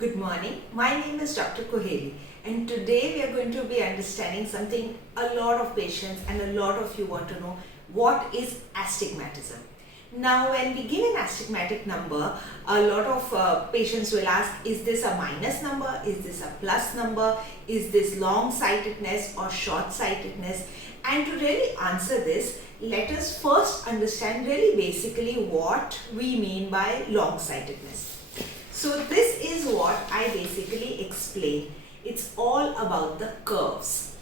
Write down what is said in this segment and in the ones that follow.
Good morning. My name is Dr. Koheli, and today we are going to be understanding something a lot of patients and a lot of you want to know. What is astigmatism? Now, when we give an astigmatic number, a lot of patients will ask, is this a minus number? Is this a plus number? Is this long-sightedness or short-sightedness? And to really answer this, let us first understand really basically what we mean by long-sightedness. So this is what I basically explain. It's all about the curves.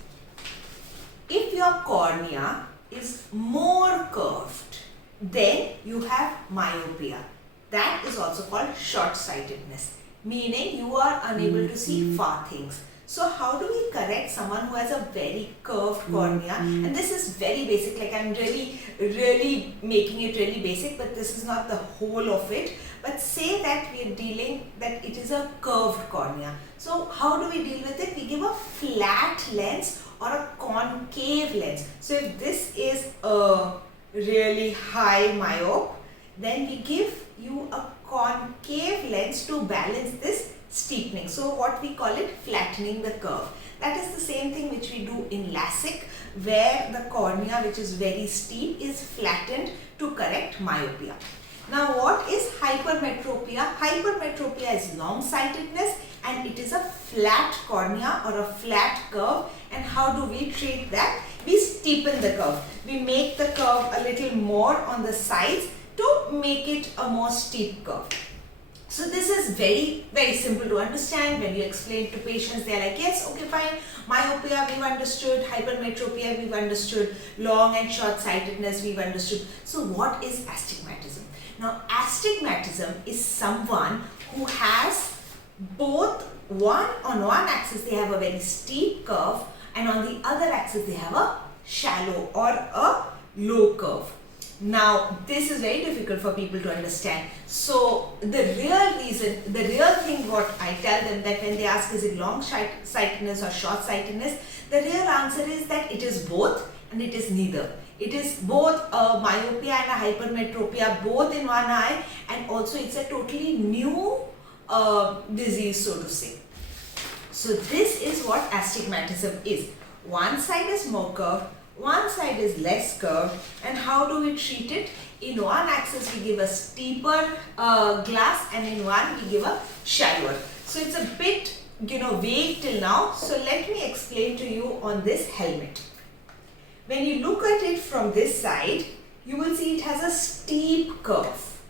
If your cornea is more curved, then you have myopia. That is also called short-sightedness, meaning you are unable to see far things. So how do we correct someone who has a very curved cornea? And this is very basic, like I'm really making it really basic, but this is not the whole of it. But say that we are dealing that it is a curved cornea. So how do we deal with it? We give a flat lens or a concave lens. So if this is a really high myope, then we give you a concave lens to balance this steepening. So what we call it flattening the curve. That is the same thing which we do in LASIK, where the cornea, which is very steep, is flattened to correct myopia. Now what is hypermetropia? Hypermetropia is long-sightedness and it is a flat cornea or a flat curve. And how do we treat that? We steepen the curve. We make the curve a little more on the sides to make it a more steep curve. So this is very simple to understand. When you explain to patients, they are like, yes, okay, fine. Myopia, we've understood. Hypermetropia, we've understood. Long and short-sightedness, we've understood. So what is astigmatism? Now, astigmatism is someone who has both on one axis, they have a very steep curve, and on the other axis, they have a shallow or a low curve. Now, this is very difficult for people to understand. So, the real thing what I tell them, that when they ask is it long-sightedness or short-sightedness, the real answer is that it is both and it is neither. It is both a myopia and a hypermetropia, both in one eye, and also it's a totally new disease, so to say. So, this is what astigmatism is. One side is more curved, one side is less curved, and how do we treat it? In one axis we give a steeper glass, and in one we give a shallower. So it's a bit vague till now. So let me explain to you on this helmet. When you look at it from this side, you will see it has a steep curve.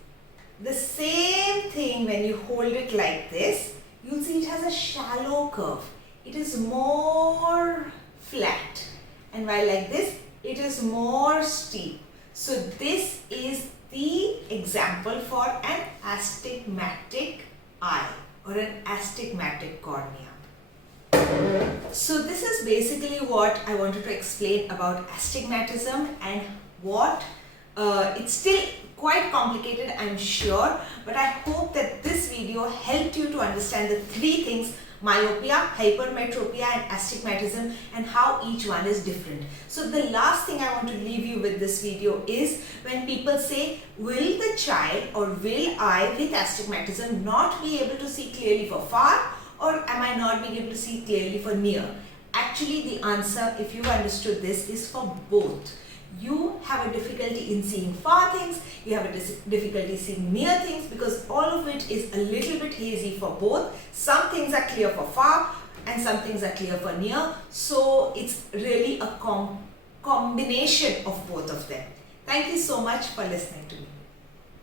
The same thing when you hold it like this, you'll see it has a shallow curve. It is more flat. And while like this, it is more steep. So this is the example for an astigmatic eye or an astigmatic cornea. So this is basically what I wanted to explain about astigmatism, and what it's still quite complicated, I'm sure, but I hope that this video helped you to understand the three things: myopia, hypermetropia and astigmatism, and how each one is different. So the last thing I want to leave you with this video is when people say, will the child or will I with astigmatism not be able to see clearly for far, or am I not being able to see clearly for near? Actually, the answer, if you understood this, is for both. You have a difficulty in seeing far things, you have a difficulty seeing near things, because all of it is a little bit hazy for both. Some things are clear for far and some things are clear for near. So it's really a combination of both of them. Thank you so much for listening to me.